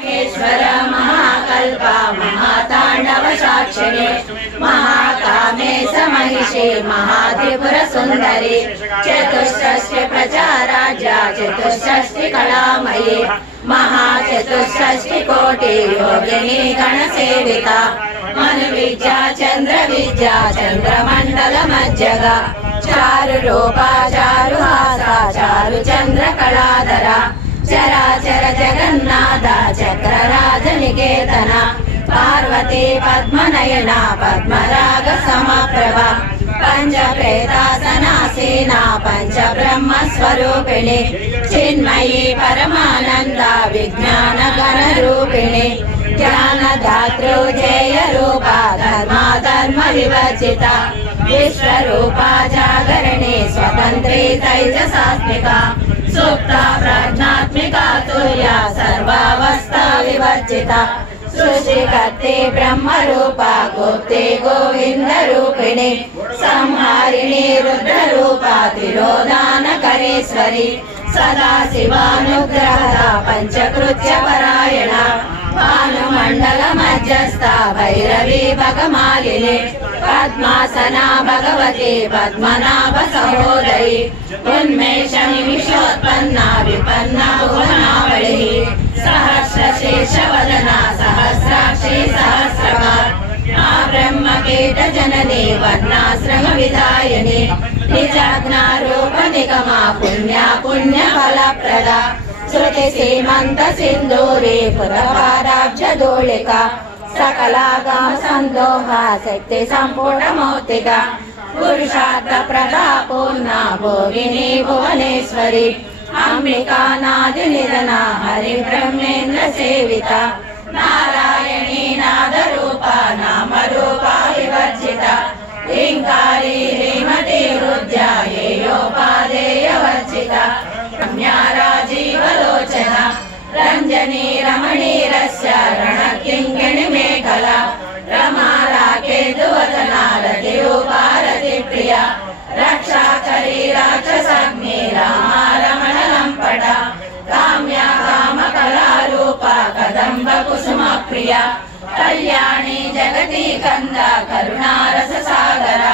महेश्वर महाकल्प महातांडव साक्षिणे महाकामे महिषी महात्रिपुर सुंदरी चतुष्षष्टि प्रचाराज्या चतुष्षष्टि कलामयी महाचतुष्षष्टि कोटि योगिनी गणसेविता मनुविद्या चंद्रविद्या चंद्रमंडल मज्जगा चारु रूपा चारु हासा चारु चंद्र कलाधरा चराचर जगन्नाथ चक्रराज निकेतन पार्वती पद्मनयना पद्मराग समप्रभा पंच प्रेतासनासीना पंच ब्रह्म स्वरूपिणी चिन्मयी परमानंद विज्ञान गण रूपिणी ज्ञान दातृ जय रूपा धर्मा धर्म विवर्जिता विश्व रूपा जागरणी स्वतंत्री तैजसात्मिका सुप्ता प्रज्ञात्मिका तुल्या सर्वावस्था विवर्जिता सृष्टिकर्ते ब्रह्म रूपा गुप्ते गोविंद रूपिणी संहारिणी रुद्र रूपा तिरोधानकरेश्वरी सदा शिवानुग्रह पंचकृत्य परायणा भानुमंडल मध्यस्था भैरवी भगमालिनी पद्मासना भगवती पद्मनाभ सहोदरी उन्मेष निमिषोत्पन्ना विपन्ना भुवनावली सहस्रशीर्ष वदना सहस्राक्षी सहस्रपाद ब्रह्म कीट जननी वर्णाश्रम विधायिनी निजाज्ञारूप निगमा पुण्या पुण्य फलप्रदा श्रुति सीमंत सिंदूरी पुरपाराब्ज धूलिका सकलागम संदोहा शक्ति संपूर्ण मौक्तिका पुरुषार्थ प्रदा पूर्णा भोगिनी भुवनेश्वरी अंबिका नादि निधना हरि ब्रह्मेन्द्र सेविता नारायणी नाद रूपा नाम रूपा विवर्जिता ह्रींकारी ह्रीमती रुद्रा येयोपादेय वर्जिता रम्या राजीवलोचना रंजनी रमणी रस्य रणकिंकिणी मेखला रमा राकेतुवदना रतिरूपा रतिप्रिया रक्षाकरी राक्षसाग्नि रामा रमण लंपटा काम्या कामकला रूपा कदंब कुसुम प्रिया कल्याणी जगती कंदा करुणा रस सागरा